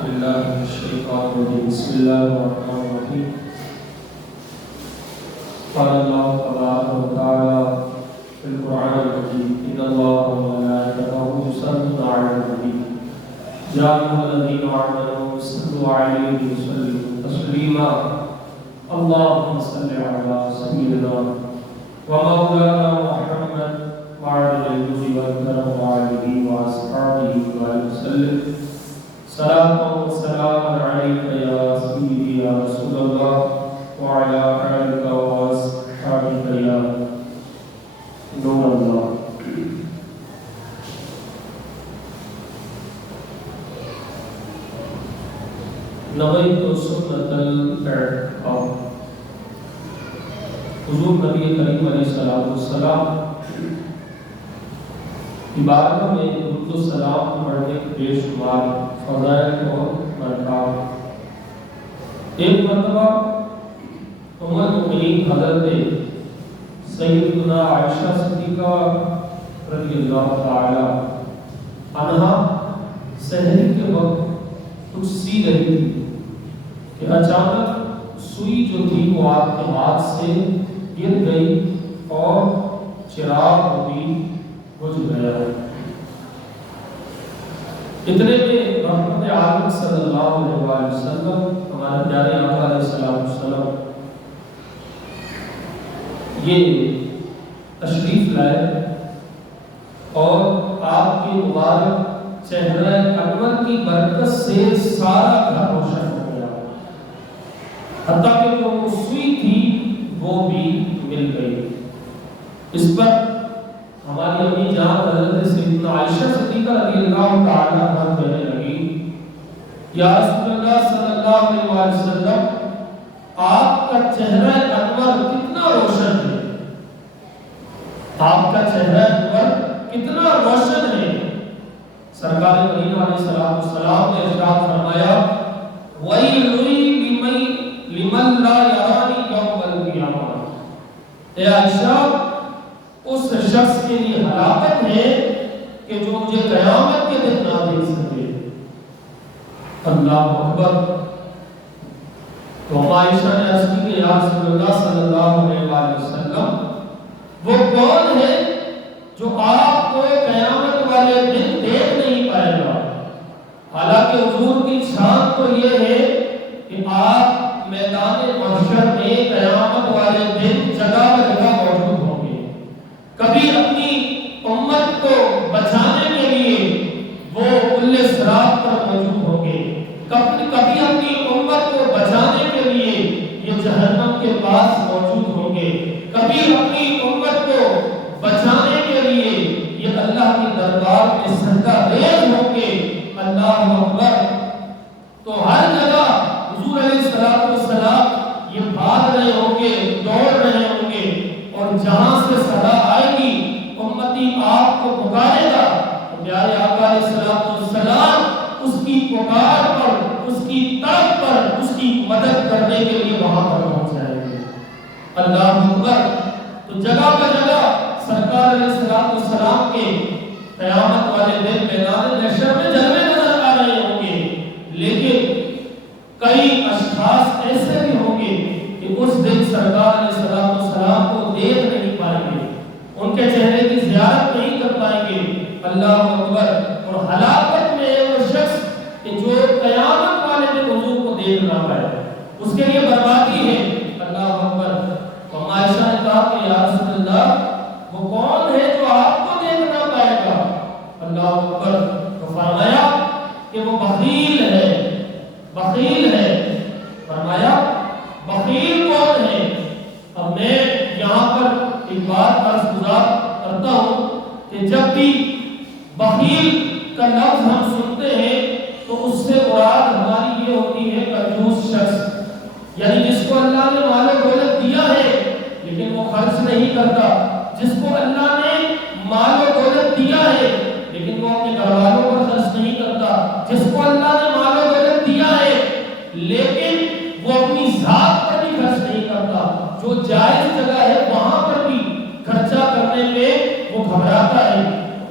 بالله من الشيطان الرجيم بسم الله الرحمن الرحيم قال الله تبارك وتعالى في القرآن المجيد إن الله وملائكته يصلون على النبي يا أيها الذين آمنوا صلوا عليه وسلموا تسليما اللهم صل على سيدنا ومولانا محمد وعلى آله والكرم وآله وأصحابه وسلم صلاة وسلام عليك يا سيدي يا رسول الله وعلى آلك وأصحابك يا نور الله. نويت سنة الاعتكاف. حضور نبی کریم علیہ السلام عبادت میں درود و سلام پڑھنے کے بے شمار فضائل اور برکات. ایک مرتبہ ام المؤمنین حضرت سیدنا عائشہ صدیقہ رضی اللہ تعالی عنہا سحری کے وقت کچھ سی رہی تھی کہ اچانک سوئی جو تھی وہ آپ کے ہاتھ سے گر گئی اور چراغ بھی بجھ گیا. اتنے میں رحمت عالم صلی اللہ علیہ وسلم ہمارے پیارے آقا علیہ السلام یہ تشریف لائے اور آپ کے مبارک چہرہ انور کی برکت سے سارا گھر روشن ہو گیا، حتیٰ کہ جو سوئی تھی وہ بھی مل گئی. اس پر ہماری امی جان حضرت سیدنا عائشہ صدیقہ رضی اللہ تعالی عنہا کہنے لگی یا رسول اللہ صلی اللہ علیہ وسلم آپ کا چہرہ انور کتنا روشن ہے، آپ کا چہرہ انور کتنا روشن ہے. سرکار مدینہ علیہ السلام نے ارشاد فرمایا وَيْلٌ لِمَن لَا يَرَانِي يَوْمَ الْقِيَامَةِ. اے عائشہ اس شخص کے لیے ہلاکت ہے کہ جو مجھے قیامت کے دن نہ دیکھ سکے. اللہ اکبر. تو عائشہ نے عرض کی کہ یا رسول اللہ صلی اللہ علیہ وسلم وہ کون ہے جو آپ کو قیامت والے دن دیکھ نہیں پائے گا؟ حالانکہ حضور کی شان تو یہ ہے کہ آپ میدان محشر میں قیامت والے دن جگہ جگہ موجود ہوں گے. کبھی اپنی امت کو بچانے کے لیے وہ کل صراط پر موجود ہوں گے، کبھی اپنی امت کو بچانے کے لیے یہ جہنم کے پاس موجود ہوں گے، کبھی اپنی امت کو بچانے کے لیے یہ اللہ کے دربار میں سجدہ ریز ہوں گے. اللہ اکبر. تو ہر جگہ حضور علیہ السلام یہ بھاگ رہے ہوں گے، دوڑ رہے ہوں گے، اور جہاں سے صدا آئے گی امتی آپ کو پکارے گا تو پیارے آقا علیہ السلام اس کی پکار پر، اس کی طرف پر، اس کی مدد کرنے کے لیے وہاں پر پہنچ جائیں گے. اللہ اکبر. تو جگہ پہ جگہ سرکار علیہ السلام کے قیامت والے دن میدان محشر میں جلوے نظر آ رہے ہوں گے، لیکن کئی اشخاص ایسے بھی ہوں گے کہ اس دن سرکار علیہ السلام کو دیکھ نہیں پائیں گے، ان کے چہرے کی زیارت نہیں کر پائیں گے. اللہ اکبر. اور ہلاکت میں وہ شخص کہ جو قیامت والے دن حضور کو دیکھ نہ پائے، اس کے لیے بربادی ہے. اللہ اکبر. تو عائشہ نے کہا کہ یا رسول اللہ وہ کون ہے جو آپ کو دیکھ نہ پائے گا؟ اللہ اکبر. تو فرمایا کہ وہ بخیل ہے. بخیل ہے. فرمایا بخیل کون ہے؟ اب میں یہاں پر ایک بات عرض گزار کرتا ہوں کہ جب بھی بخیل کا لفظ ہم سنتے ہیں تو اس سے مراد ہماری یہ ہوتی ہے کنجوس شخص، یعنی جس کو اللہ نے مال و دولت دیا ہے لیکن وہ خرچ نہیں کرتا، جس کو اللہ نے مال و دولت دیا ہے لیکن وہ اپنے گھر والوں پر خرچ نہیں کرتا، جس کو اللہ نے مال و دولت دیا ہے لیکن وہ اپنی ذات پر بھی خرچ نہیں کرتا، جو جائز جگہ ہے وہاں پر بھی خرچہ کرنے میں وہ گھبراتا ہے.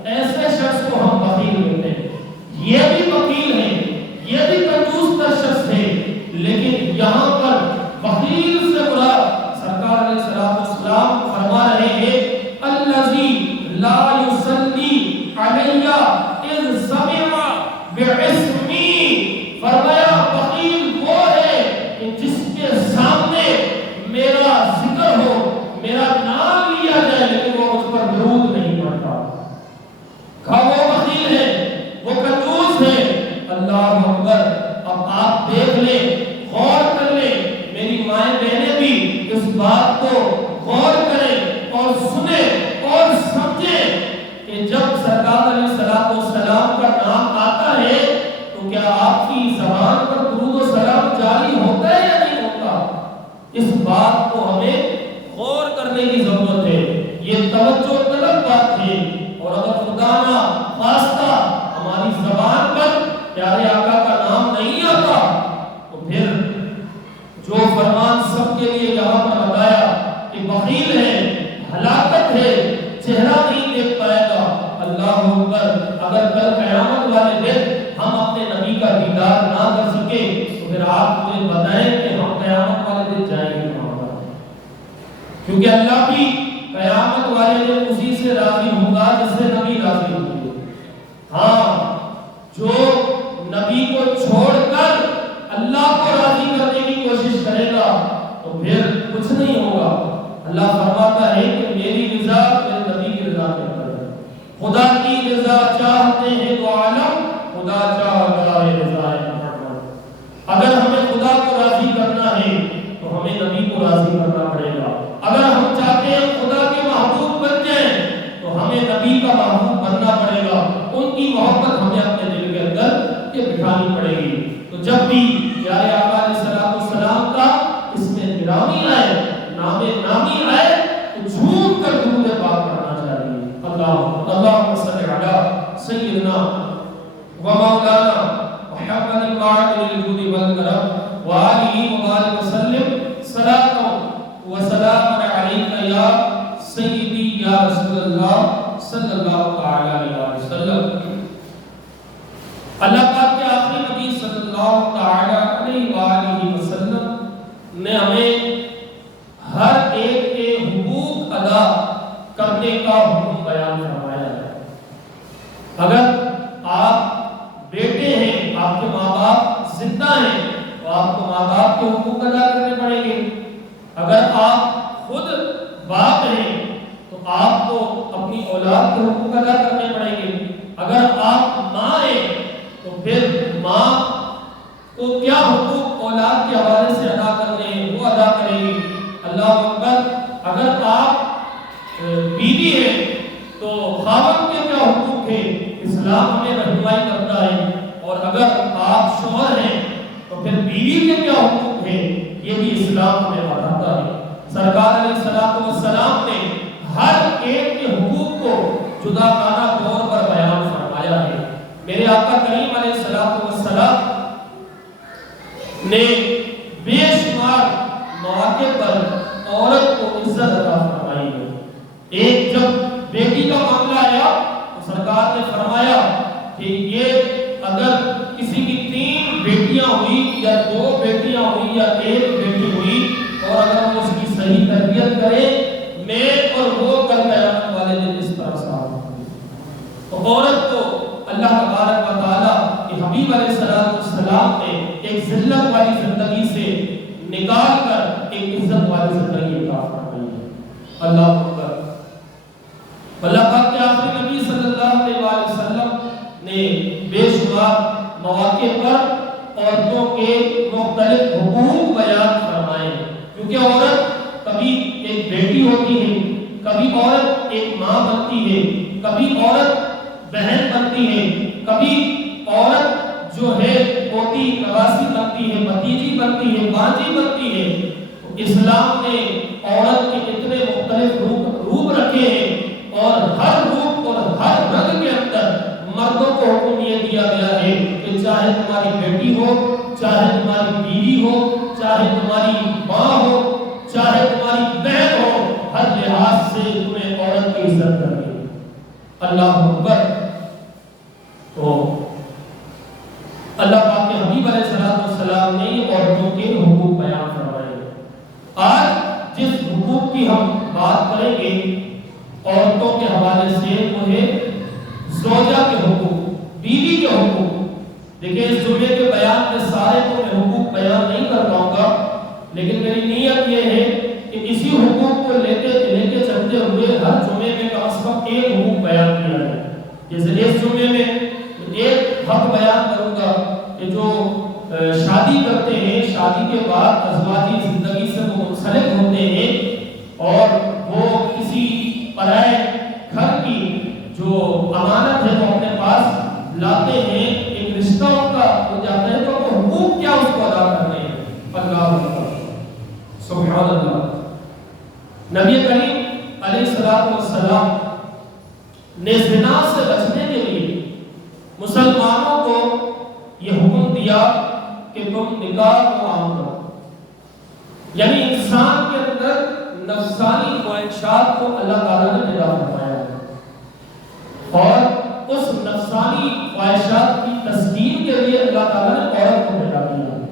ایسے شخص کو ہم بخیل کہتے ہیں. یہ بھی وکیل ہے، یہ بھی الذی لا یصلی علی اذ سمع بعصمی، فرمایا بخیل وہ ہے کہ جس کے سامنے میرا ذکر ہو، میرا نام لیا جائے، لیکن وہ مجھ پر درود نہیں پڑتا۔ کہا وہ بخیل ہے، وہ کنجوس ہے۔ اللہ اکبر! اب آپ دیکھ لیں، غور کر لیں، میری مائیں بہنیں بھی اس بات کو غور کریں اور سنیں اور سمجھیں کہ جب سرکار علیہ السلام کا نام آتا ہے تو کیا آپ کی زبان پر درود و سلام جاری ہوتا ہے یا نہیں ہوتا؟ اس بات کو ہمیں غور کرنے کی ضرورت ہے۔ یہ توجہ طلب بات ہے، اور اگر خدا نہ خواستہ ہماری زبان پر پیارے آقا کا نام نہیں آتا تو پھر جو فرمان سب کے لیے یہاں پر بتایا کہ بخیل ہے، ہلاکت ہے، چہرہ نہیں دیکھ پائے گا، اللہ اکبر! اگر کل قیامت والے دن ہم اپنے نبی کا دیدار نہ کر سکے تو پھر آپ مجھے بتائیں کہ ہم قیامت والے دن جائیں گے کہاں پر؟ کیونکہ اللہ بھی قیامت والے دن اسی سے راضی ہوگا جس سے نبی راضی ہوگے۔ ہاں، جو نبی کو چھوڑ کر اللہ کو راضی کرنے کی کوشش کرے گا تو پھر کچھ نہیں ہوگا۔ اللہ فرماتا ہے کہ میری رضا میرے نبی کی رضا کے اندر ہے۔ خدا کی رضا چاہتے ہیں تو عالم، خدا چاہتا ہے رضا محمد۔ اگر ہمیں خدا کو راضی کرنا ہے تو ہمیں نبی کو راضی کرنا پڑے گا۔ اگر ہم چاہتے ہیں خدا کے محبوب بن جائیں تو ہمیں نبی کا محبوب بننا پڑے گا، ان کی محبت ہمیں اپنے دل کے اندر یہ بٹھانی پڑے گی۔ تو جب بھی پیارے آقا علیہ السلام کا اس میں گرامی آئے، نامی آئے تو جھوم کر درود پاک پڑھنا چاہیے۔ اللہم صلی علی سیدنا و مولانا محمد الواحد الوجود والکرم وآلہ وبارک وسلم صلاۃ و سلام علیک یا سیدی یا رسول اللہ صلی اللہ تعالی علیہ وسلم۔ اللہ پاک کے آخری نبی صلی اللہ تعالی علیہ وآلہ وسلم نے ہمیں ہر ایک کے حقوق ادا کرنے کا حکم بیان فرمایا ہے۔ اگر آپ بیٹے ہیں، آپ کے ماں باپ زندہ ہیں تو آپ کو ماں باپ کے حقوق ادا کرنے پڑیں گے۔ اگر آپ خود باپ ہیں تو آپ کو اپنی اولاد کے حقوق ادا کرنے پڑیں گے۔ اگر آپ ماں ہیں تو پھر ماں کو کیا حقوق اولاد کے حوالے سے ادا کرنے ہیں وہ ادا کرے گی۔ اللہ اکبر! اگر آپ بیوی ہیں تو خاوند کے کیا حقوق ہیں، اسلام ہمیں رہنمائی کرتا ہے۔ اور اگر آپ شوہر ہیں تو پھر بیوی کے کیا حقوق ہیں، یہ بھی اسلام ہمیں بتاتا ہے۔ سرکار علیہ السلام نے ہر ایک کے حقوق کو جداگانہ طور پر بیان فرمایا ہے۔ میرے آقا کریم علیہ السلام نے بے شمار مواقع پر عورت کو عزت عطا فرمائی ہے۔ ایک جب بیٹی کا معاملہ آیا تو سرکار نے فرمایا کہ یہ اگر کسی کی 3 بیٹیاں ہوئی یا 2 بیٹیاں ہوئی یا 1 بیٹی ہوئی اور اگر وہ اس کی صحیح تربیت کرے، میں اور وہ کل قیامت والے دن اس طرح صاحب ہوگی۔ تو عورت کو اللہ تبارک و تعالیٰ کہ حبیب علیہ السلام نے ایک ذلت والی زندگی سے نکال کر ایک عزت والی زندگی عطا فرمائی ہے۔ اللہ اکبر! اللہ پاک کے آخری نبی صلی اللہ علیہ وسلم نے بے شمار مواقع پر عورتوں کے مختلف حقوق بیان فرمائے، کیونکہ عورت کبھی ایک بیٹی ہوتی ہے، کبھی عورت ایک ماں بنتی ہے، کبھی عورت بہن بنتی ہے، کبھی عورت جو ہے پوتی نواسی بنتی ہے، بھتیجی بنتی ہے، بانجی بنتی ہے۔ تو اسلام نے عورت کے اتنے مختلف روپ رکھے ہیں اور ہر روپ اور ہر رنگ کے اندر مردوں کو حکم یہ دیا گیا ہے کہ چاہے تمہاری بیٹی ہو، چاہے تمہاری بیوی ہو، چاہے تمہاری ماں ہو، چاہے تمہاری بہن ہو، ہر لحاظ سے تمہیں عورت کی عزت کرنی ہے۔ اللہ اکبر! تو اللہ پاک کے حبیب علیہ السلام نے عورتوں کے حقوق بیان فرمائے۔ آج جس حقوق کی ہم بات کریں گے عورتوں کے حوالے سے وہ ہے زوجہ کے حقوق، بیوی کے حقوق۔ دیکھیں اس جمعے کے بیان میں سارے تو میں حقوق بیان نہیں کر پاؤں گا، لیکن میری نیت یہ ہے کہ اسی حقوق کو لے کے چلتے ہوئے ہر جمعے میں کم از کم ایک حقوق بیان کیا جائے۔ جیسے اس جمعے میں ایک حق بیان کروں گا کہ جو شادی کرتے ہیں، شادی کے بعد ازواجی زندگی سے وہ منسلک ہوتے ہیں اور وہ کسی پرائے گھر کی جو امانت ہے وہ اپنے پاس لاتے ہیں، ایک رشتہ ان کا ہو جاتا ہے، تو وہ حقوق کیا اس کو ادا کرنے ہیں۔ اللہ سبحان اللہ۔ نبی کریم علیہ السلام نے زنا سے بچنے کے لیے مسلمانوں کو یہ حکم دیا کہ تم نکاح کو عام کرو، یعنی انسان کے اندر نفسانی خواہشات کو اللہ تعالیٰ نے پیدا فرمایا ہے، اور اس نفسانی خواہشات کی تسکین کے لیے اللہ تعالیٰ نے عورت کو پیدا کیا ہے۔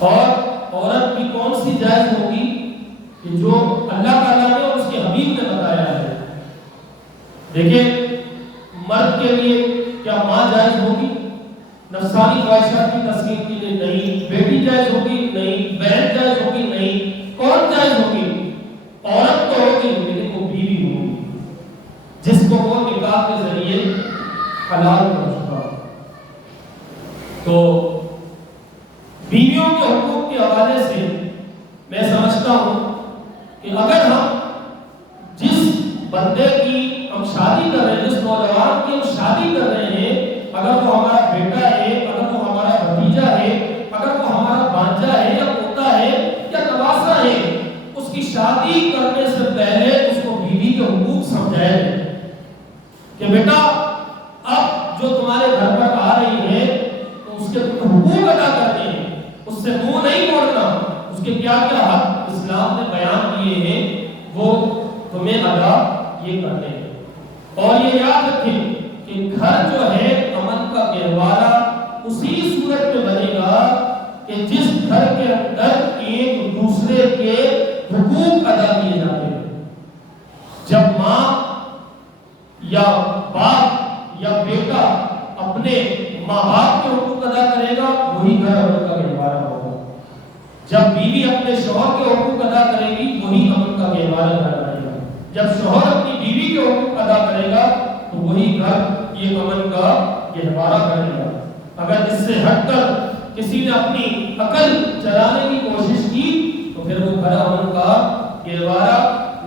اور عورت بھی کون سی جائز ہوگی کہ جو اللہ تعالیٰ نے اور اس کے حبیب نے بتایا ہے۔ دیکھیں مرد کے لیے کیا ماں جائز ہوگی؟ نفسانی خواہشات کی تسکین کے لیے نہیں۔ بیٹی جائز ہوگی؟ نہیں۔ بہن جائز ہوگی؟ نہیں۔ کون جائز ہوگی؟ عورت تو ہوگی، لیکن وہ بیوی ہوگی جس کو وہ نکاح کے ذریعے حلال کر چکا۔ تو بیویوں کے حقوق کے حوالے سے میں سمجھتا ہوں کہ اگر ہم جس بندے کی ہم شادی کر رہے ہیں، جس نوجوان کی ہم شادی کر رہے ہیں، اگر وہ ہمارا بیٹا ہے، اگر وہ ہمارا بھتیجا ہے، اگر وہ ہمارا بھانجا ہے یا پوتا ہے یا نواسا ہے، اس کی شادی کرنے سے پہلے اس کو بیوی کے حقوق سمجھائے کہ بیٹا اب جو تمہارے گھر پر آ رہی ہے تو اس کے حقوق ادا کرنے ہیں، اس سے منہ نہیں موڑنا، اس کے کیا کیا حق اسلام نے بیان کیے ہیں وہ تمہیں ادا یہ کرنے ہیں۔ اور یہ یاد رکھیں کہ گھر جو ہے امن کا گہوارہ اسی صورت میں بنے گا کہ جس گھر کے اندر ایک دوسرے کے حقوق ادا کیے جاتے ہیں۔ جب ماں یا باپ یا بیٹا اپنے ماں باپ کے حقوق ادا کرے گا، وہی گھر امن کا گہوارہ ہوگا۔ جب بیوی اپنے شوہر کے حقوق ادا کرے گی، وہی امن کا گہوارہ بنے گا۔ جب شوہر اپنی بیوی کے حقوق ادا کرے گا تو وہی گھر یہ امن کا گہوارہ بنے گا۔ اگر اس سے ہٹ کر کسی نے اپنی عقل چلانے کی کوشش کی تو پھر وہ گھر امن کا گہوارہ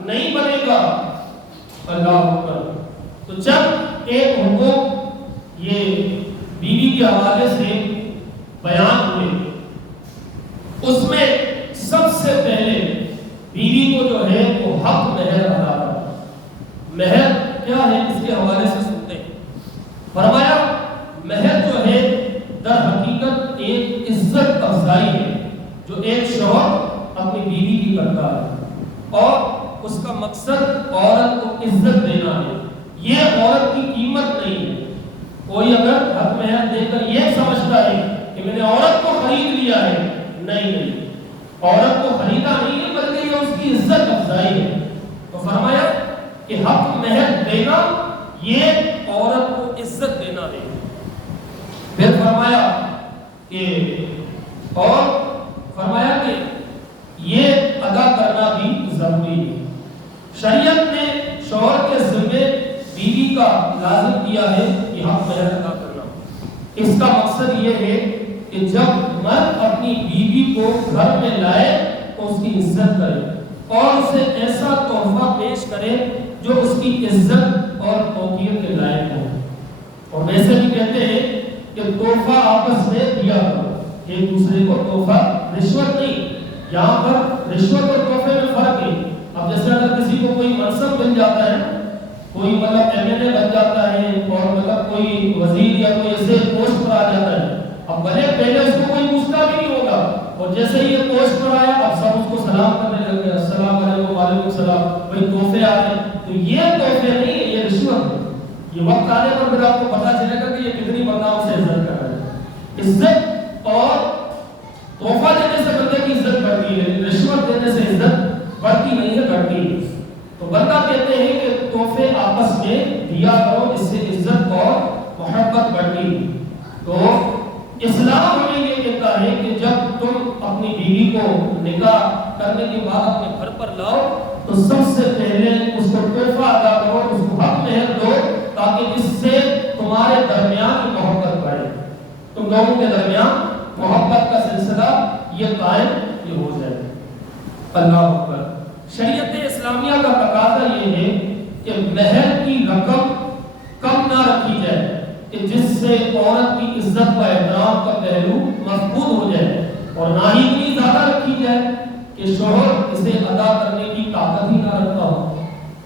نہیں بنے گا۔ اللہ اکبر۔ تو جب ایک حقوق یہ بیوی کے حوالے سے بیان ہوئے، اس میں سب سے پہلے بیوی کو جو ہے وہ حق مہر ادا کرنا۔ مہر کیا ہے اس کے حوالے سے سنتے ہیں۔ فرمایا مہر جو ہے در حقیقت ایک عزت افزائی ہے جو ایک شوہر اپنی بیوی کی کرتا ہے، اور اس کا مقصد عورت کو عزت دینا ہے۔ یہ عورت کی قیمت نہیں ہے۔ کوئی اگر حق مہر دے کر یہ سمجھتا ہے کہ میں نے عورت کو خرید لیا ہے، نہیں، عورت کو خریدا نہیں ہے بلکہ یہ اس کی عزت افزائی ہے۔ تو فرمایا کہ حق مہر دینا یہ عورت کو عزت دینا ہے۔ پھر فرمایا کہ یہ ادا کرنا بھی ضروری ہے۔ شریعت نے شوہر کے ذمے بیوی کا لازم کیا ہے کہ حق مہر ادا کرنا۔ اس کا مقصد یہ ہے کہ جب مرد اپنی بیوی کو گھر میں لائے تو اس کی عزت کرے اور اسے ایسا تحفہ پیش کرے جو اس کی عزت اور توقیر کے لائق ہو۔ اور ویسے بھی کہتے ہیں کہ تحفہ آپس میں دیا کرو، ایک دوسرے کو تحفہ، رشوت نہیں۔ یہاں پر رشوت اور تحفے میں فرق ہے۔ اب جیسے اگر کسی کو کوئی منصب مل جاتا ہے، کوئی MLA بن جاتا ہے اور کوئی وزیر یا کوئی ایسے پوسٹ پر آ جاتا ہے، اب بھلے پہلے اس کو کوئی پوچھتا بھی نہیں ہوگا، اور جیسے ہی یہ پوسٹ پر آیا اب سب اس کو سلام کرنے لگے، السلام علیکم، وعلیکم السلام، بھائی تحفے آ رہے ہیں۔ تو یہ تحفے نہیں ہے، یہ رشوت ہے۔ یہ وقت آنے پر پھر آپ کو پتا چلے گا کہ یہ کتنی بندوں سے عزت کر رہا ہے۔ عزت اور تحفہ دینے سے بندے کی عزت بڑھتی ہے، رشوت دینے سے عزت بڑھتی نہیں ہے، گھٹتی ہے۔ تو بندہ کہتے ہیں کہ تحفے آپس میں دیا کرو، اس سے عزت اور محبت بڑھتی۔ تو اسلام ہمیں یہ کہتا ہے کہ جب تم اپنی بیوی کو نکاح کرنے کے بعد اپنے گھر پر لاؤ تو سب سے پہلے اس کو تحفہ ادا کرو، اس کو حق مہر دو، تاکہ اس سے تمہارے درمیان محبت بڑھے، تم لوگوں کے درمیان محبت کا سلسلہ یہ قائم یہ ہو جائے۔ اللہ اکبر۔ شریعت اسلامیہ کا تقاضا یہ ہے کہ مہر کی رقم کم نہ رکھی جائے کہ جس سے عورت کی عزت و احترام کا پہلو مفقود ہو جائے، اور نہ ہی اتنی زیادہ رکھی جائے کہ شوہر اسے ادا کرنے کی طاقت ہی نہ رکھتا ہو۔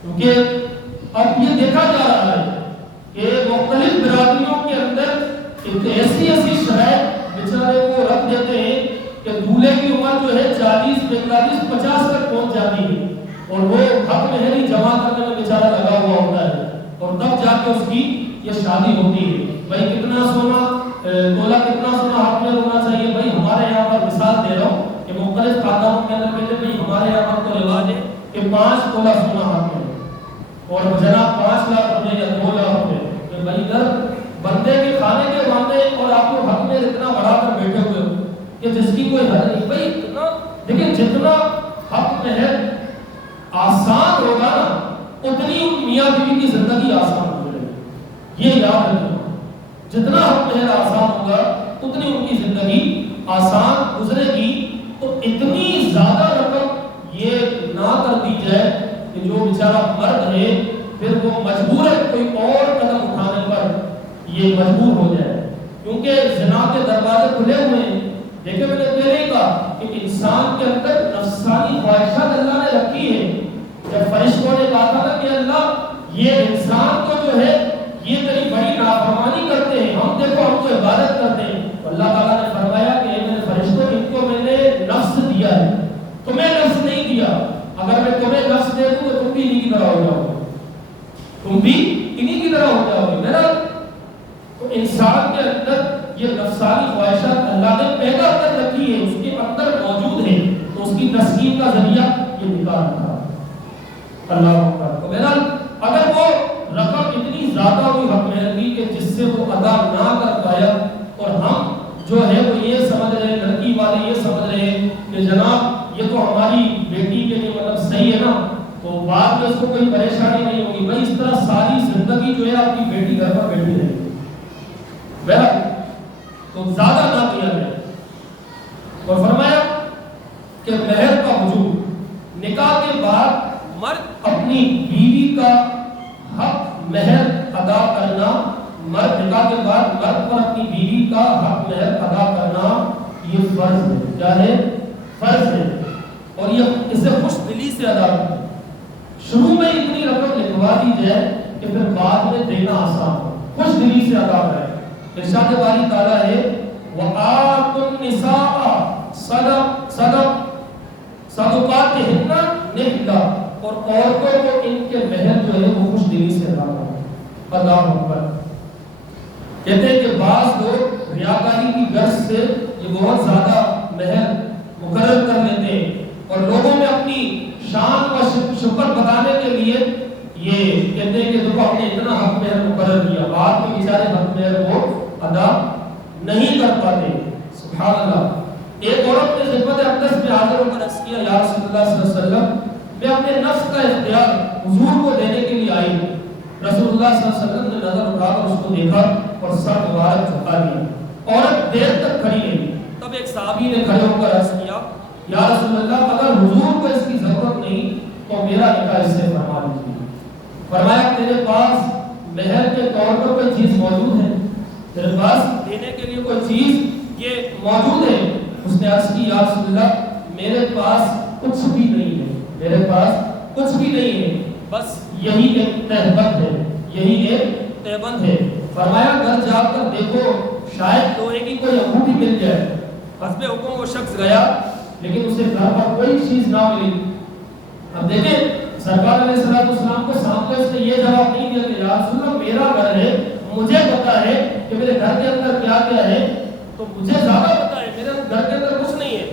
کیونکہ اب یہ دیکھا جا رہا ہے کہ مختلف برادریوں کے اندر ایسی شرائط بیچارے کو رکھ دیتے ہیں کہ دولہے کی عمر جو ہے 40 45 50 تک پہنچ جاتی ہے، اور وہ حق مہر جمع کرنے میں بیچارہ لگا ہوا ہوتا ہے، اور تب جا کے اس کی یہ شادی ہوتی ہے۔ بھائی کتنا سونا تولہ، کتنا سونا حق مہر ہونا چاہیے؟ بھائی ہمارے یہاں پر مثال دے رہا ہوں کہ مختلف خاندانوں کے اندر کہتے ہیں ہمارے یہاں پر تو رواج ہے کہ 5 تولہ سونا حق مہر، اور جناب 5 لاکھ روپے یا 2 لاکھ روپے، کہ بھائی ادھر بندے کے کھانے کے وعدے اور آپ کو حق مہر اتنا بڑھا کر بیٹھے ہوئے ہو کہ جس کی کوئی حد نہیں۔ بھائی اتنا دیکھیں، جتنا حق مہر آسان ہوگا نا اتنی میاں بیوی کی زندگی آسان ہو جائے گی، یہ یاد رکھنا۔ جتنا حق مہر آسان ہوگا اتنی ان کی زندگی آسان گزرے گی۔ تو اتنی زیادہ رقم یہ نہ کر دی جائے کہ جو بیچارہ مرد ہے پھر وہ مجبور ہے کوئی اور قدم اٹھانے پر یہ مجبور ہو جائے، کیونکہ زنا کے دروازے کھلے ہوئے ہیں۔ دیکھیں میں نے پہلے ہی کہا کہ انسان کے اندر نفسانی خواہشات اللہ نے رکھی ہے۔ جب فرشتوں نے کہا تھا کہ اللہ یہ انسان کو جو ہے یہ تیری بڑی نافرمانی کرتے ہیں، ہم دیکھو ہم کو عبادت کرتے ہیں، تو اللہ تعالیٰ نے فرمایا کہ اے میرے فرشتوں ان کو میں نے نفس دیا ہے، تمہیں نفس نہیں دیا۔ اگر میں تمہیں نفس دے دوں تو تم بھی انہی کی طرح ہو جاؤ گے، تم بھی انہی کی طرح ہو جاؤ گے۔ میرا تو انسان کے اندر یہ نفسانی خواہشات اللہ نے پیدا کر رکھی ہے، اس کے اندر موجود ہے، تو اس کی تسکین کا ذریعہ یہ نکاح تھا۔ اللہ اکبر۔ تو میرا اگر وہ رقم اتنی زیادہ ہوئی حق مہر کی کہ جس سے وہ ادا نہ کر پایا، اور ہم جو ہے وہ یہ سمجھ رہے ہیں، لڑکی والے یہ سمجھ رہے ہیں کہ جناب یہ تو ہماری بیٹی کے لیے مطلب صحیح ہے نا، تو بعد میں اس کو کوئی پریشانی نہیں ہوگی۔ بھائی اس طرح ساری زندگی جو ہے آپ کی بیٹی گھر پر بیٹھی رہے گی، تو زیادہ نہ کیا جائے۔ اور فرمایا کہ مہر کا وجوب، نکاح کے بعد مرد اپنی بیوی کا حق مہر ادا کرنا، مرد نکاح کے بعد مرد پر اپنی بیوی کا حق مہر ادا کرنا یہ فرض ہے۔ کیا ہے؟ فرض ہے، اور یہ اسے خوش دلی سے ادا کرنا۔ شروع میں اتنی رقم لکھوا دی جائے کہ پھر بعد میں دینا آسان ہو، خوش دلی سے ادا کرے۔ ارشاد باری تعالیٰ ہے وَآتُوا النِّسَاءَ صَدُقَاتِهِنَّ نِحْلَةً، اور عورتوں کو ان کے مہر جو ہے وہ خوش دلی سے ادا کرو۔ اللہ اکبر۔ کہتے ہیں کہ بعض لوگ ریاکاری کی غرض سے یہ بہت زیادہ مہر مقرر کر لیتے ہیں، اور لوگوں میں اپنی شان و شکر بتانے کے لیے یہ کہتے ہیں کہ دیکھو ہم نے اتنا حق مہر مقرر کیا، بعد میں بیچارے حق مہر کو ادا نہیں کر پاتے۔ سبحان اللہ۔ ایک عورت نے خدمت اقدس میں حاضر ہو کر عرض کیا یا رسول اللہ صلی اللہ علیہ وسلم میں اپنے نفس کا اختیار حضور کو دینے کے لیے آئی ہوں۔ رسول اللہ صلی اللہ علیہ وسلم نے نظر اٹھا کر اس کو دیکھا اور سر مبارک جھکا دیا۔ عورت دیر تک کھڑی رہی، تب ایک صحابی نے کھڑے ہو کر عرض کیا یا رسول اللہ اگر حضور کو اس کی ضرورت نہیں تو میرا نکاح اس سے فرما دیجیے۔ فرمایا تیرے پاس مہر کے طور پر کوئی چیز موجود ہے، تیرے پاس دینے کے لیے کوئی چیز یہ موجود ہے؟ اس نے عرض کی یا رسول اللہ میرے پاس کچھ بھی نہیں ہے، میرے پاس کچھ بھی نہیں ہے، بس یہی ایک تہبند ہے، یہی ایک تہبند ہے۔ فرمایا گھر جا کر دیکھو شاید لوہے کی کوئی انگوٹھی مل جائے۔ حسب حکم وہ شخص گیا لیکن اسے گھر پر کوئی چیز نہ ملی۔ اب دیکھیں سرکار علیہ السلام کو سامنے اس نے یہ جواب نہیں دیا کہ یا رسول اللہ میرا گھر ہے، مجھے پتا ہے کہ میرے گھر کے اندر کیا کیا ہے، تو مجھے زیادہ پتا ہے، میرے گھر کے اندر کچھ نہیں ہے۔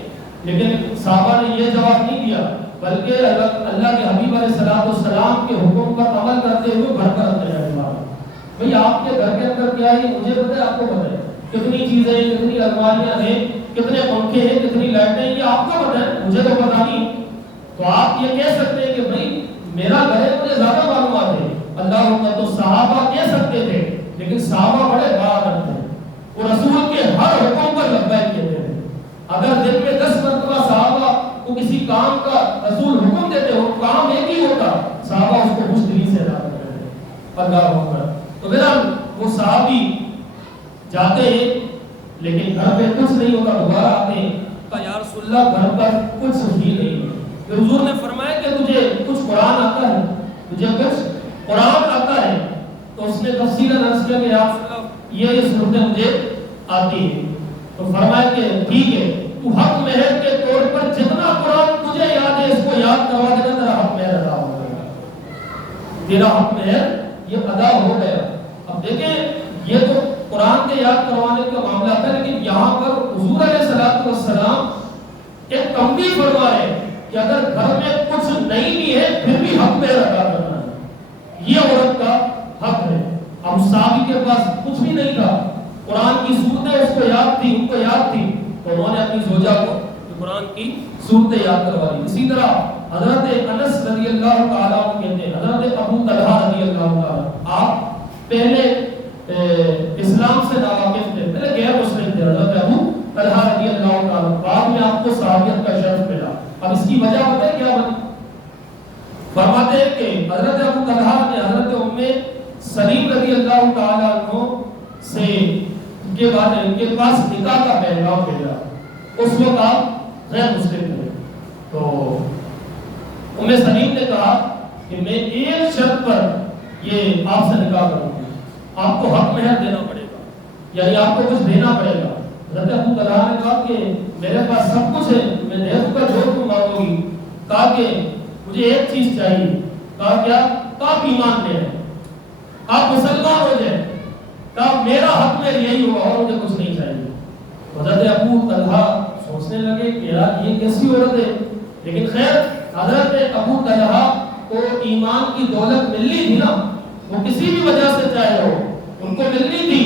لیکن صحابہ نے یہ جواب نہیں دیا، بلکہ اللہ کے حبیب علیہ السلام کے حکم پر عمل کرتے ہوئے بھر کر اندر جانے والا. بھئی آپ کے گھر کے اندر کیا ہے مجھے پتہ ہے، آپ کو پتہ ہے کتنی چیزیں ہیں، کتنی الماریاں ہیں، کتنے پنکھے ہیں، کتنی لائٹیں ہیں، یہ آپ کو پتہ ہے، مجھے تو پتہ نہیں. تو آپ یہ کہہ سکتے ہیں کہ بھئی میرا گھر ہے، مجھے زیادہ معلومات ہے. اللہ کا تو صحابہ کہہ سکتے تھے، لیکن صحابہ بڑے باعث تھے، وہ رسول کے ہر حکم پر لبیک کہتے تھے. اگر دن میں 10 مرتبہ صحابہ کو کسی کام کا رسول حکم دیتے ہو، کام ایک ہی ہوتا، صحابہ اس کو خوش دلی سے ادا کرتے تھے. اللہ اکبر. تو بہرحال وہ صحابی جاتے ہیں لیکن گھر پہ کچھ نہیں ہوتا، دوبارہ آتے ہیں کہ یا رسول اللہ گھر پر کچھ ہی نہیں ہے. پھر حضور نے فرمایا کہ تجھے کچھ قرآن آتا ہے، تجھے کچھ قرآن آتا ہے؟ تو اس نے تفصیلاً عرض کیا کہ یا رسول اللہ یہ صورتیں مجھے آتی ہیں. تو فرمایا کہ ٹھیک ہے، تو حق مہر کے طور پر جتنا قرآن تجھے یاد ہے اس کو یاد کروا دینا، تیرا حق مہر ادا ہو گیا، تیرا حق مہر یہ ادا ہو گیا. اب دیکھیں یہ تو قرآن کے یاد کروانے کا معاملہ تھا، لیکن یہاں پر حضور علیہ السلام ایک تنبیہ فرما رہے ہیں کہ اگر گھر میں کچھ نہیں بھی ہے پھر بھی حق مہر ادا کرنا ہے، یہ عورت کا حق ہے. اب صحابی کے پاس کچھ بھی نہیں تھا، قرآن کی صورتیں اس کو یاد تھی، ان کو یاد تھی، تو انہوں نے اپنی زوجہ کو قرآن کی صورتیں یاد کروا دی. اسی طرح حضرت انس رضی اللہ تعالیٰ عنہ کہتے ہیں، حضرت ابو طلحہ رضی اللہ تعالیٰ، آپ پہلے اسلام سے ناواقف تھے، پہلے غیر مسلم تھے. حضرت ابو طلحہ رضی اللہ تعالیٰ، بعد میں آپ کو صحابیت کا شرف ملا. اب اس کی وجہ پتہ ہے کیا بنی؟ فرماتے ہیں کہ حضرت ابو طلحہ نے حضرت ام سلیم رضی اللہ تعالیٰ عنہ سے کے بعد ان کے پاس نکاح کا پیغام بھیجا. اس وقت آپ غیر مسلم تھے. تو ام سلیم نے کہا کہ میں ایک شرط پر یہ آپ سے نکاح کروں گی، آپ کو حق مہر دینا پڑے گا، یعنی آپ کو کچھ دینا پڑے گا. حضرت ابو طلحہ نے کہا کہ میرے پاس سب کچھ ہے، میں دے دوں گا جو تم مانگو گی. کہا کہ مجھے ایک چیز چاہیے. کہا کیا؟ آپ ایمان لے آئیں، آپ مسلمان ہو جائیں. کہا میرا حق میں یہی ہوگا اور مجھے کچھ نہیں چاہیے. حضرت ابو طلحہ سوچنے لگے کہ یار یہ کیسی عورت ہے، لیکن خیر حضرت ابو طلحہ کو ایمان کی دولت ملنی تھی نا، وہ کسی بھی وجہ سے چاہے ہو ان کو ملنی تھی.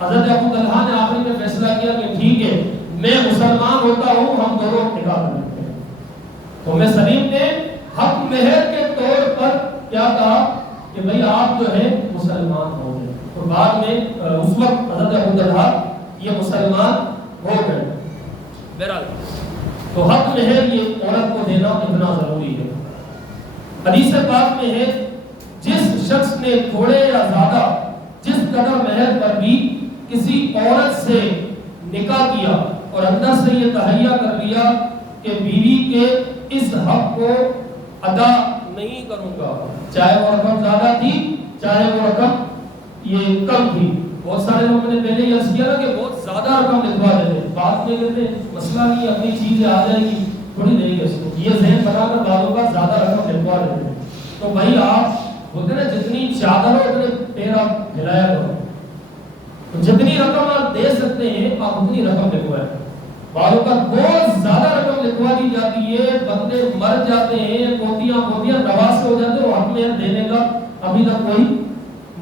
حضرت ابو طلحہ نے آخری میں فیصلہ کیا کہ ٹھیک ہے میں مسلمان ہوتا ہوں، ہم دونوں نکاح کر لیتے ہیں. تو ام سلیم نے حق مہر کے طور پر کیا کہا کہ بھئی آپ جو ہے مسلمان ہو گئے. اور بعد میں اس وقت حضرت ابو طلحہ یہ مسلمان ہو گئے. بہرحال تو حق مہر یہ عورت کو دینا اتنا ضروری ہے. حدیث پاک میں ہے جس شخص نے تھوڑے یا زیادہ جس قدر مہر پر بھی کسی عورت سے نکاح کیا اور اندر سے یہ تہیہ کر لیا کہ بیوی کے اس حق کو ادا نہیں کروں گا، چاہے وہ رقم زیادہ تھی چاہے وہ رقم یہ کم تھی. بہت سارے لوگوں نے پہلے یہ عرض کیا کہ بہت زیادہ رقم لکھوا دیتے، بات میں کہتے مسئلہ نہیں، اپنی چیزیں آ جائے گی تھوڑی دے گی اس کو، یہ ذہن بنا کر بعضوں کا زیادہ رقم لکھوا دیتے. تو بھائی آپ بولتے نا جتنی چادر ہو اتنے پیر آپ ہلایا کرو، تو جتنی رقم آپ دے سکتے ہیں آپ اتنی رقم لکھوائیں. بعضوں کا بہت زیادہ رقم لکھوا دی جاتی ہے، بندے مر جاتے ہیں، پوتیاں نواز سے ہو جاتے ہیں، وہ حق مہر دینے کا ابھی تک کوئی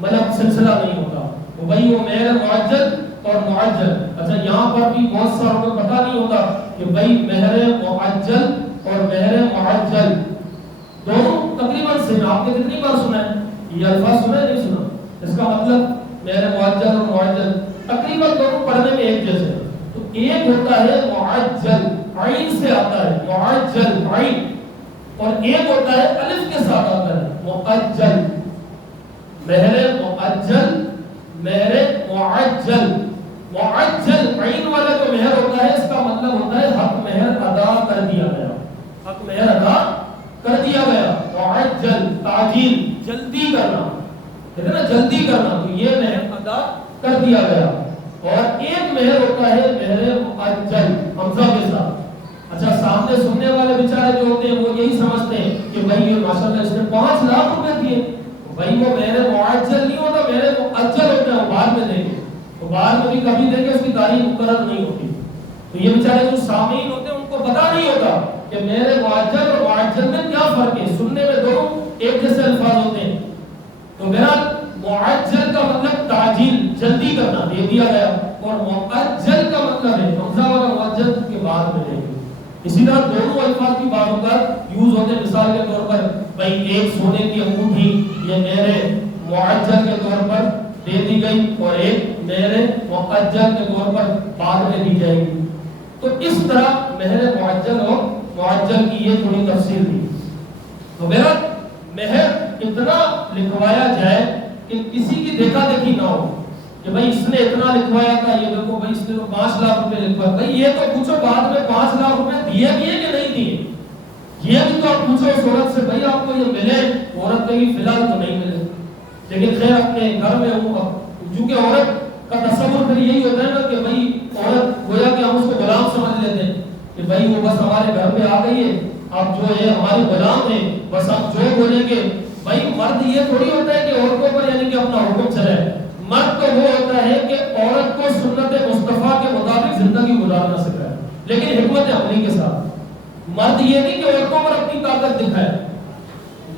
مطلب سلسلہ نہیں ہوتا. تو بھائی وہ مہر معجل اور معجل، اچھا یہاں پر بھی بہت ساروں کو پتہ نہیں ہوتا کہ بھائی مہر معجل اور مہر معجل دونوں تقریباً سے آپ نے کتنی بار سنا ہے یہ الفاظ؟ سنا ہے نہیں سنا؟ اس کا مطلب مہر معجل اور معجل تقریباً دونوں پڑھنے میں ایک جیسے. تو ایک ہوتا ہے معجل، عین سے آتا ہے معجل عین، اور ایک ہوتا ہے الف کے ساتھ آتا ہے معجل. مہر معجل مہر معجل، معجل عین والا جو مہر ہوتا ہے اس کا مطلب ہوتا ہے حق مہر ادا کر دیا گیا، حق مہر ادا کر دیا گیا. معجل تعجیل جلدی کرنا، کہتے ہیں نا جلدی کرنا، تو یہ مہر ادا کر دیا گیا. اور ایک مہر ہوتا ہے مہر معجل حمزہ کے ساتھ. اچھا سامنے سننے والے بیچارے جو ہوتے ہیں وہ یہی سمجھتے ہیں کہ بھائی یہ ماشاءاللہ اس نے 5 لاکھ روپے دیے، بھائی وہ مہر معجل نہیں ہوتا، مہر معجل ہوتا ہے، وہ بعد میں دیں گے، وہ بعد میں بھی کبھی دیں گے، اس کی تاریخ مقرر نہیں ہوتی. تو یہ بیچارے جو سامعین ہوتے ہیں ان کو پتہ نہیں ہوتا کہ میرے معجل اور معجل میں کیا فرق ہے. سننے میں دونوں ایک جیسے الفاظ ہوتے ہیں. تو میرا معجل کا مطلب تعجیل جلدی کرنا دے دیا گیا, اور معجل کا مطلب ہے حمزہ والا معجل کے بعد میں لے. اسی طرح دونوں الفاظ کی بعض اوقات یوز ہوتے ہیں. مثال کے طور پر بھائی ایک سونے کی انگوٹھی یہ میرے معجل کے طور پر دے دی گئی اور ایک میرے معجل کے طور پر بعد میں دی جائے گی. تو اس طرح مہر معجل اور معجل کی یہ تھوڑی تفصیل تھی. تو میرا مہر اتنا لکھوایا جائے کہ کسی کی دیکھا دیکھی نہ ہو کہ بھائی اس نے اتنا لکھوایا تھا, یہ دیکھو بھائی اس نے تو 5 لاکھ روپے لکھوایا. بھائی یہ تو پوچھو بعد میں 5 لاکھ روپے دیے بھی ہیں کہ نہیں دیے, یہ بھی تو آپ پوچھو اس عورت سے بھائی آپ کو یہ ملے. عورت کہیں فی الحال تو نہیں ملے, لیکن خیر اپنے گھر میں ہوں. چونکہ عورت کا تصور پھر یہی ہوتا ہے نا کہ بھائی عورت گویا کہ ہم اس کو غلام سمجھ لیتے ہیں کہ بھائی وہ بس ہمارے گھر پہ آ گئی ہے, اب جو ہے ہمارے غلام ہیں, بس ہم جو بولیں گے. بھائی مرد یہ تھوڑی ہوتا ہے کہ عورتوں پر یعنی کہ اپنا حکم چلے. مرد تو وہ ہوتا ہے کہ عورت کو سنت مصطفیٰ کے مطابق زندگی گزارنا سکھائے, لیکن حکمت عملی کے ساتھ. مرد یہ نہیں کہ عورتوں پر اپنی طاقت دکھائے.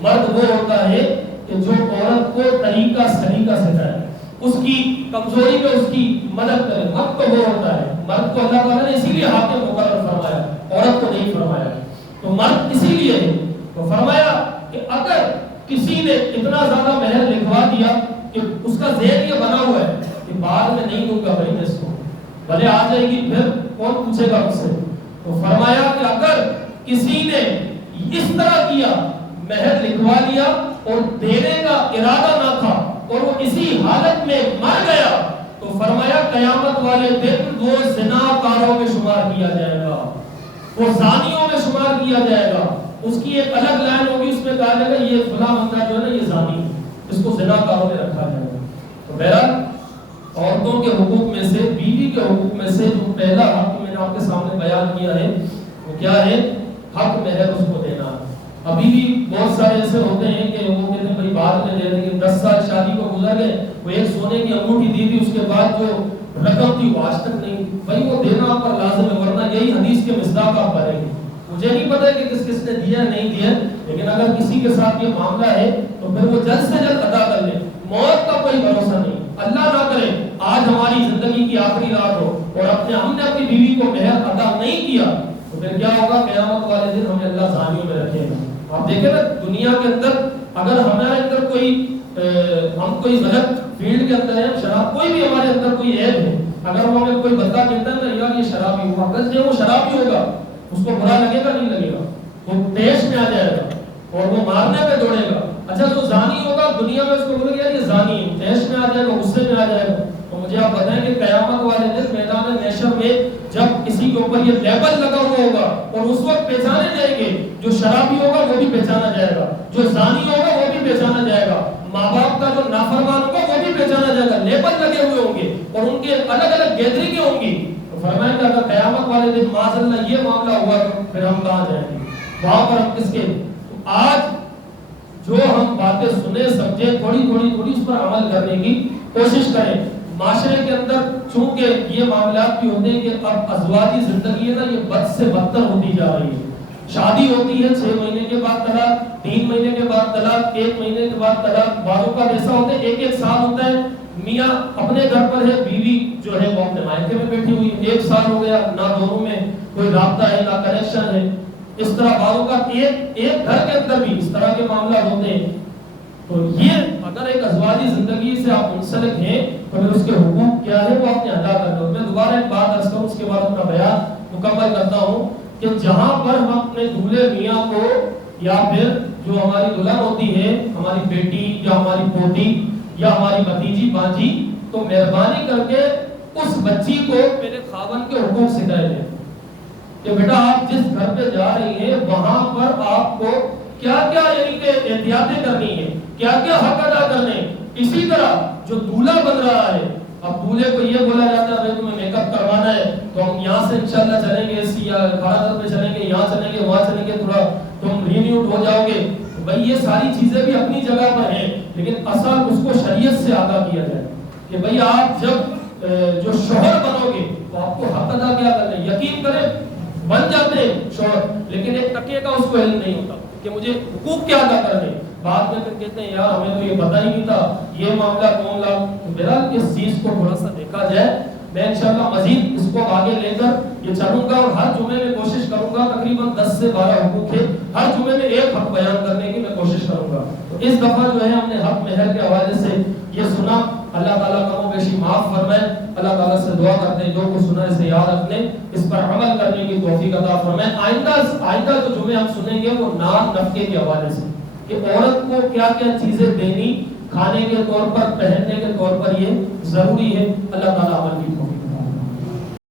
مرد وہ ہوتا ہے کہ جو عورت کو طریقہ سلیقہ سکھائے, اس کی کمزوری میں اس کی مدد کرے. مرد تو وہ ہوتا ہے. مرد کو اللہ تعالیٰ نے اسی لیے حاکم مقرر فرمایا, عورت کو نہیں فرمایا. تو مرد اسی لیے تو فرمایا کہ اگر کسی نے اتنا زیادہ مہر لکھوا دیا کہ اس کا ذہن یہ بنا ہوا ہے کہ بعد میں نہیں دوں گا بھائی میں اس کو, بھلے آ جائے گی پھر کون پوچھے گا مجھ سے. تو فرمایا کہ اگر کسی نے اس طرح کیا, مہر لکھوا لیا اور دینے کا ارادہ نہ تھا اور وہ اسی حالت میں مر گیا, تو فرمایا قیامت والے دن وہ زناکاروں میں شمار کیا جائے گا, وہ زانیوں میں شمار کیا جائے گا. اس کی ایک الگ لائن ہوگی, اس میں کہا جائے گا یہ فلاں بندہ جو ہے نا یہ زانی ہے, اس کو زناکاروں میں رکھا جائے گا. تو بہرحال عورتوں کے حقوق میں سے, بیوی کے حقوق میں سے جو پہلا حق میں نے آپ کے سامنے بیان کیا ہے وہ کیا ہے, حق مہر اس کو دینا. ابھی بھی بہت سارے ایسے ہوتے ہیں کہ وہ کہتے ہیں بھائی بعد میں دے دیں گے. 10 سال شادی کو گزر گئے, وہ ایک سونے کی انگوٹھی دی تھی, اس کے بعد جو رقم تھی وہ آج تک نہیں. بھائی وہ دینا آپ پر لازم ہے, ورنہ یہی حدیث کے مصداق آپ بھریں گے. مجھے نہیں پتا ہے کہ کس کس نے دیا نہیں دیا, لیکن اگر کسی کے ساتھ یہ معاملہ ہے تو پھر وہ جلد سے جلد ادا کر لے. موت کا کوئی بھروسہ نہیں, اللہ نہ کرے آج ہماری زندگی کی آخری رات ہو اور ہم نے اپنی بیوی کو مہر ادا نہیں کیا, تو پھر کیا ہوگا, قیامت والے دن ہمیں اللہ زانیوں میں رکھے گا. آپ دیکھیں نا دنیا کے اندر اگر ہمارے اندر کوئی ہم کوئی غلط فیلڈ کے اندر ہے, شراب کوئی بھی ہمارے اندر کوئی عیب ہے, اگر وہ ہمیں کوئی بندہ کہتا ہے نا یار یہ شرابی ہوا, اگر وہ شرابی ہوگا اس کو برا لگے گا نہیں لگے گا, وہ ٹیش میں آ جائے گا اور وہ مارنے پہ دوڑے گا. اچھا جو زانی ہوگا دنیا میں اس کو بولے گا یہ زانی ہے, ٹیش میں آ جائے گا, غصے میں آ جائے گا. تو مجھے آپ بتائیں کہ قیامت والے دن میدان محشر میں جب کسی کے اوپر یہ لیبل لگا ہوا ہوگا اور اس وقت پہچانے جائیں گے, جو شرابی ہوگا وہ بھی پہچانا جائے گا, جو زانی ہوگا وہ بھی پہچانا جائے گا, ماں باپ کا جو نافرمان ہوگا وہ بھی پہچانا جائے گا. لیبل لگے ہوئے ہوں گے اور ان کے الگ الگ گیدرنگیں ہوں گی. تو فرمائیں کہ اگر قیامت والے دن معاذ اللہ یہ معاملہ ہوا تو پھر ہم کہاں جائیں گے, وہاں پر ہم کس کے. آج جو ہم باتیں سنے سمجھے تھوڑی اس پر عمل کرنے کی کوشش کریں. معاشرے کے اندر چونکہ یہ معاملات بھی ہوتے ہیں کہ اب ازواجی زندگی ہے نا یہ بد سے بدتر ہوتی جا رہی ہے. شادی ہوتی ہے 6 مہینے کے بعد طلاق, 3 مہینے کے بعد طلاق, 1 مہینے کے بعد طلاق. بعضوں کا ایسا ہوتا ہے 1 سال ہوتا ہے, میاں اپنے گھر پر ہے, بیوی جو ہے وہ اپنے مائکے میں بیٹھی ہوئی ہے, 1 سال ہو گیا, نہ دونوں میں کوئی رابطہ ہے نہ کنیکشن ہے. اس طرح بعضوں کا ایک گھر کے اندر بھی اس طرح کے معاملات ہوتے ہیں. تو یہ اگر ایک ازواجی زندگی سے آپ منسلک ہیں تو پھر اس کے حقوق کیا ہے وہ آپ نے ادا کرنا. میں دوبارہ ایک بات عرض کروں, اس کے بعد اپنا بیان مکمل کرتا ہوں کہ جہاں پر ہم اپنے دولہے میاں کو یا پھر جو ہماری دلہن ہوتی ہے, ہماری بیٹی یا ہماری پوتی یا ہماری بھتیجی بانجی, تو مہربانی کر کے اس بچی کو میرے خاوند کے حقوق سکھائے دیں کہ بیٹا آپ جس گھر پہ جا رہی ہیں وہاں پر آپ کو کیا کیا یعنی کہ احتیاطیں کرنی ہے, کیا کیا حق ادا کرنے. اسی طرح جو دولہا بن رہا ہے, اب دولہے کو یہ بولا جاتا ہے بھائی تمہیں میک اپ کروانا ہے تو ہم یہاں سے انشاءاللہ چلیں گے, یا کھانا پہ چلیں گے, یہاں چلیں گے, وہاں چلیں گے, تھوڑا تم رینیوڈ ہو جاؤ گے. بھائی یہ ساری چیزیں بھی اپنی جگہ پر ہیں, لیکن اصل اس کو شریعت سے آگاہ کیا جائے کہ بھئی آپ جب جو شوہر بنو گے تو آپ کو حق ادا کیا کرنا ہے. یقین کریں بن جاتے ہیں شوہر، لیکن ایک ٹکے کا اس کو علم نہیں ہوتا کہ مجھے حقوق کیا ادا کرنے. بعد میں پھر کہتے ہیں یار ہمیں تو یہ پتہ ہی نہیں تھا، یہ معاملہ کون لا. بہرحال اس چیز کو تھوڑا سا دیکھا جائے. میں انشاءاللہ مزید اس کو آگے لے کر یہ چلوں گا، اور ہر جمعے میں کوشش کروں گا، تقریباً 10 سے 12 حقوق ہے، ہر جمعے میں ایک حق بیان کرنے کی میں کوشش کروں گا. تو اس دفعہ جو ہے ہم نے حق مہر کے حوالے سے یہ سنا. اللہ تعالیٰ کم و بیشی معاف فرمائے. اللہ تعالیٰ سے دعا کرتے ہیں جو کچھ سنا اسے یاد رکھنے، اس پر عمل کرنے کی توفیق عطا فرمائے. آئندہ جو جمعے ہم سنیں گے وہ نان نفقے کے حوالے سے، کہ عورت کو کیا کیا چیزیں دینی، کھانے کے طور پر، پہننے کے طور پر یہ ضروری ہے. اللہ تعالیٰ عمل کی توفیق